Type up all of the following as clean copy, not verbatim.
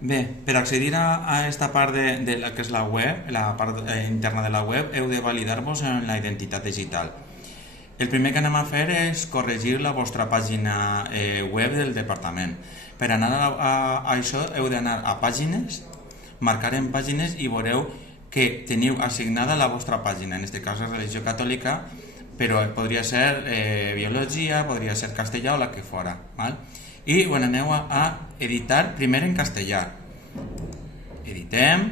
Bé, per accedir a esta part de la que és la web, la part interna de la web, heu de validar-vos en la identitat digital. El primer que anem a fer és corregir la vostra pàgina web del departament. Per anar a això heu d'anar a pàgines, marcar en pàgines i veureu que teniu assignada la vostra pàgina, en aquest cas és religió catòlica, però podria ser biologia, podria ser castellà o la que fora. Val? I bueno, aneu a editar primer en castellà. Editem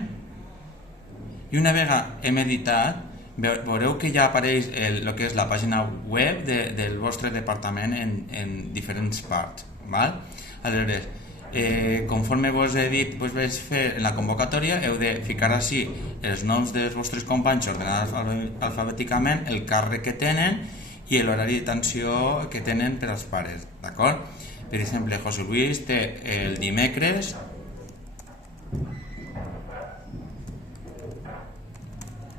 i una vegada hem editat veureu que ja apareix el que és la pàgina web del vostre departament en diferents parts. Val? Aleshores, conforme vos he dit, vos vaig fer en la convocatòria, heu de ficar així els noms dels vostres companys ordenats alfabèticament, el càrrec que tenen i l'horari d'atenció que tenen per als pares, d'acord? Per exemple, José Luis té el dimecres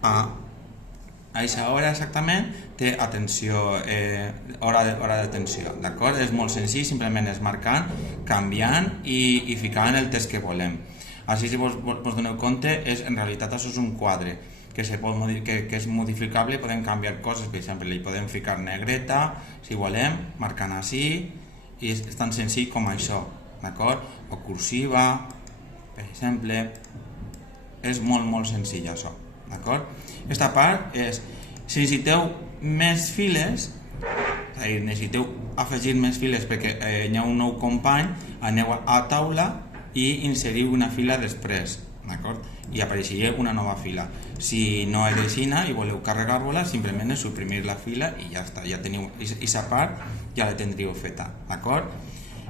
a aquesta hora exactament té atenció, hora d'atenció, d'acord? És molt senzill, simplement és marcant, canviant i ficant el text que volem. Així, si vos doneu compte, en realitat això és un quadre que és modificable, podem canviar coses, per exemple, li podem ficar negreta, si volem, marcant així, i és tan senzill com això, d'acord? O cursiva, per exemple, és molt senzill això, d'acord? Aquesta part és, si necessiteu més files, és a dir, necessiteu afegir més files perquè hi ha un nou company, aneu a taula i inseriu una fila després, d'acord? I apareixeria una nova fila. Si no és així i voleu carregar-vos-la, simplement és suprimir la fila i ja està, ja teniu aquesta part, ja la tindríeu feta, d'acord?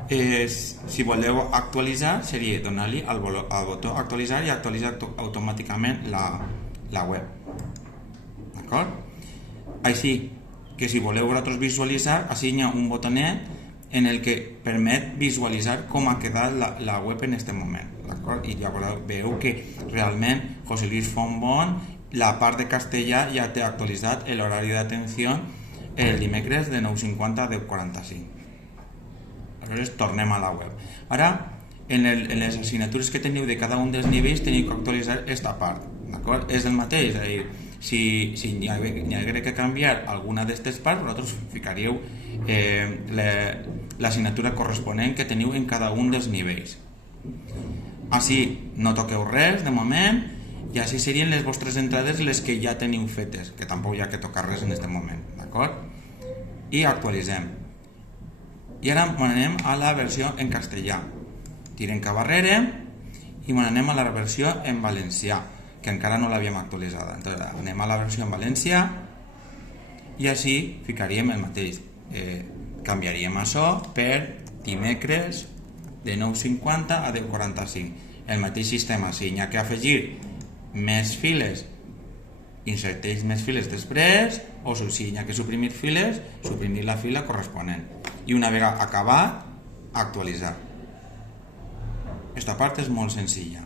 Si voleu actualitzar, seria donar-li al botó actualitzar i actualitzar automàticament la web, d'acord? Així que si voleu vosaltres visualitzar, així hi ha un botonet en el que permet visualitzar com ha quedat la web en aquest moment, d'acord? I llavors veieu que realment José Luis Fontbon, la part de castellà ja té actualitzat l'horari d'atenció el dimecres de 9:50 a 10:45. Aleshores tornem a la web. Ara, en les assignatures que teniu de cada un dels nivells teniu que actualitzar aquesta part, d'acord? És el mateix, és a dir, si hi hagués que canviar alguna d'aquestes parts, vosaltres ficaríeu l'assignatura corresponent que teniu en cada un dels nivells. Així no toqueu res de moment i així serien les vostres entrades les que ja teniu fetes, que tampoc hi ha que tocar res en aquest moment, d'acord? I actualitzem. I ara anem a la versió en castellà. Tirem cap arrere i anem a la versió en valencià, que encara no l'havíem actualitzada. Entonces, anem a la versió en valencià i així ficaríem el mateix. Canviaríem això per dimecres de 9:50 a 10:45. El mateix sistema, si hi ha que afegir més files, inserteix més files després, o si hi ha que suprimir files, suprimir la fila corresponent. I una vegada acabat, actualitzar. Aquesta part és molt senzilla.